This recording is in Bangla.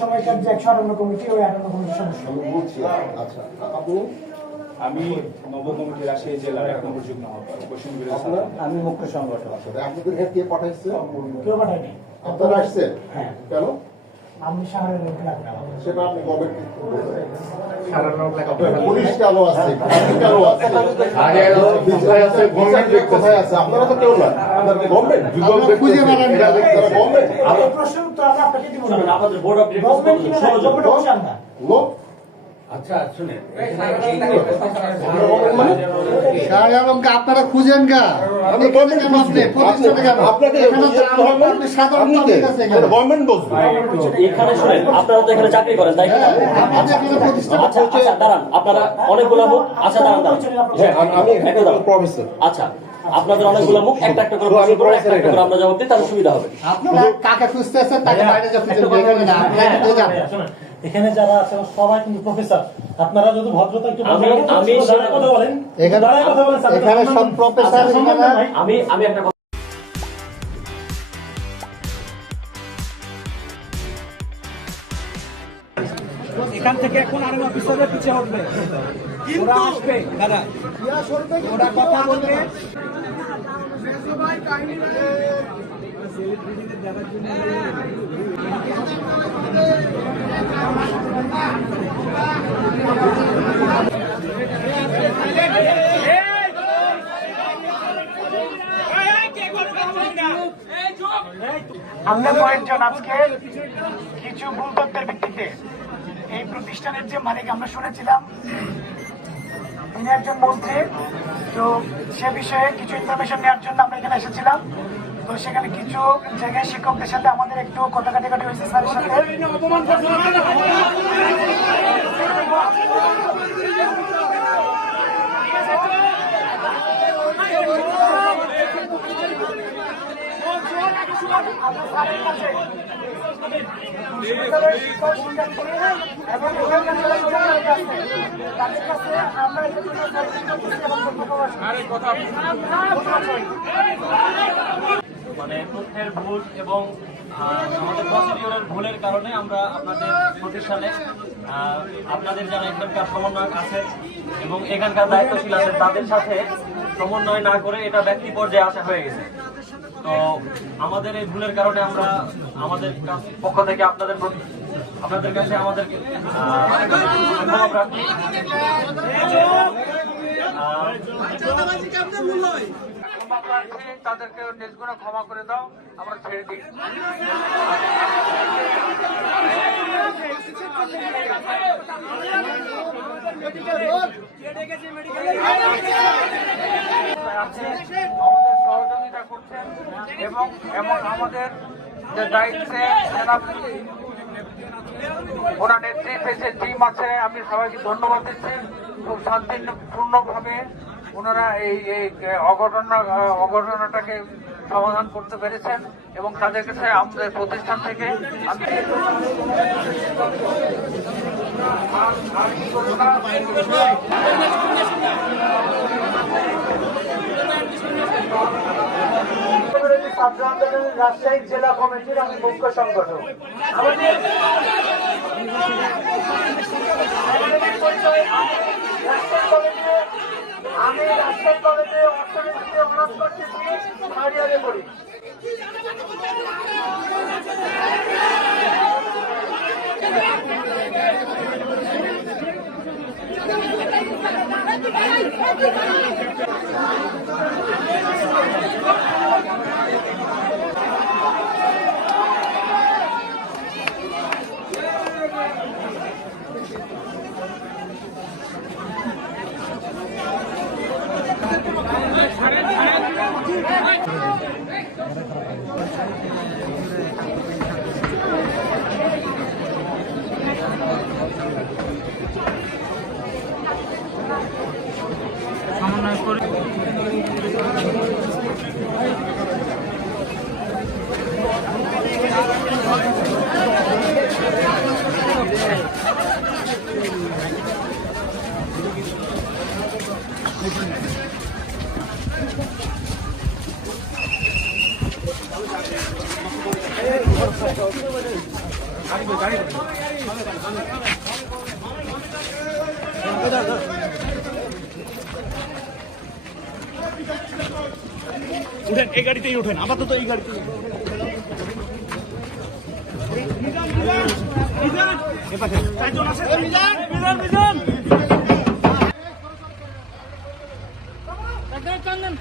সময়কার যে একশো আটান্ন কমিটি ওই আটান্ন কমিটির সদস্য আচ্ছা আপনি আমি নব কমিটি রাজশাহী জেলার এক নম্বর যুগ্ম আমি মুখ্য সংগঠন আচ্ছা আপনাদের এখানে কে পাঠাইছে? কেউ পাঠায়নি? আপনারা আসছেন? হ্যাঁ। কেন? আমি শহরের লোক লাগলাম সেটা আপনি গভর্নমেন্ট পুলিশ কেন আছে কেন আছে। বিচার আছে, বিচার কোথায় আছে? আপনারা তো কেউ না। আপনারা গভর্নমেন্ট খুঁজে বেড়ান। গভর্নমেন্ট এই প্রশ্নের উত্তর আমরা আপনাকে দিব না। আপনাদের বোর্ড অফ গভর্নমেন্ট কিনা গভর্নমেন্ট লোক আপনারা খুঁজেন গা। এখানে গভর্নমেন্ট বলবে এখানে শুনেন আপনারা তো এখানে চাকরি করেন তাই কি না? আপনি এখানে প্রতিষ্ঠান আচ্ছা আচ্ছা দাঁড়ান আপনারা অনেকগুলো মুখ আচ্ছা দাঁড়ান দাঁড়ান। হ্যাঁ। প্রফেসর আচ্ছা আপনাদের অনেকগুলো মুখ একটা একটা করে প্রশ্ন করে একটা একটা করে আমরা জবাব দিই তাহলে সুবিধা হবে। আপনারা কাকে খুঁজতেছেন? তাকে বাইরে যা খুঁজেন এখানে যারা আছে সবাই কিন্তু প্রফেসর আপনারা যদি ভদ্রতা একটু আমি- আমি- কথা বলেন। এখানে দাঁড়ায় কথা বলেন স্যার, এখানে সব প্রফেসর এখানে আমি আমি একটা এখান থেকে এখন আরও অফিসাররা পিছিয়ে হটবে ওরা আসবে। দাদা ওরা কথা বলবে। আমরা কয়েকজন আজকে কিছু ভুল তথ্যের ভিত্তিতে এই প্রতিষ্ঠানের যে মালিক আমরা শুনেছিলাম, তিনি একজন মন্ত্রী। তো সে বিষয়ে কিছু ইনফরমেশন নেওয়ার জন্য আমরা এখানে এসেছিলাম। তো সেখানে কিছু জায়গায় শিক্ষকদের সাথে আমাদের একটু কথা কাটাকাটি হয়েছে স্যারের সাথে। আমরা স্যারের মানে তথ্যের ভুল এবং আমাদের প্রসিডিওরের ভুলের কারণে আমরা আপনাদের প্রতিষ্ঠানে আপনাদের যারা এখানকার সমন্বয়ক আছেন এবং এখানকার দায়িত্বশীল আছেন তাদের সাথে সমন্বয় না করে এটা ব্যক্তি পর্যায়ে আসা হয়ে গেছে। তো আমাদের এই ভুলের কারণে আমরা আমাদের পক্ষ থেকে আপনাদের আপনাদের কাছে আমাদের আহ, প্রার্থী আহ, তাদেরকে নিষ্গুণে ক্ষমা করে দাও আমরা ছেড়ে দিই। আমাদের সহযোগিতা করছেন এবং এবং আমাদের যে দায়িত্বে সেনাপতি ওনার নেতৃত্বে যে টিম আছে আমি সবাইকে ধন্যবাদ দিচ্ছি। খুব শান্তিপূর্ণভাবে ওনারা এই এই অঘটনা অঘটনাটাকে সমাধান করতে পেরেছেন এবং তাদের কাছে আমাদের প্রতিষ্ঠান থেকে রাজশাহী জেলা কমিটির আমি মুখ্য সংগঠক। আমি রাজশাহী কলেজে অর্থনীতিতে অনার্স করতেছি থার্ড ইয়ারে পড়ি উঠেন এই গাড়িতেই উঠেন আপাতত এই গাড়িতে এ পাশে। চারজন আছে? মিজান মিজান মিজান। Aga kanım.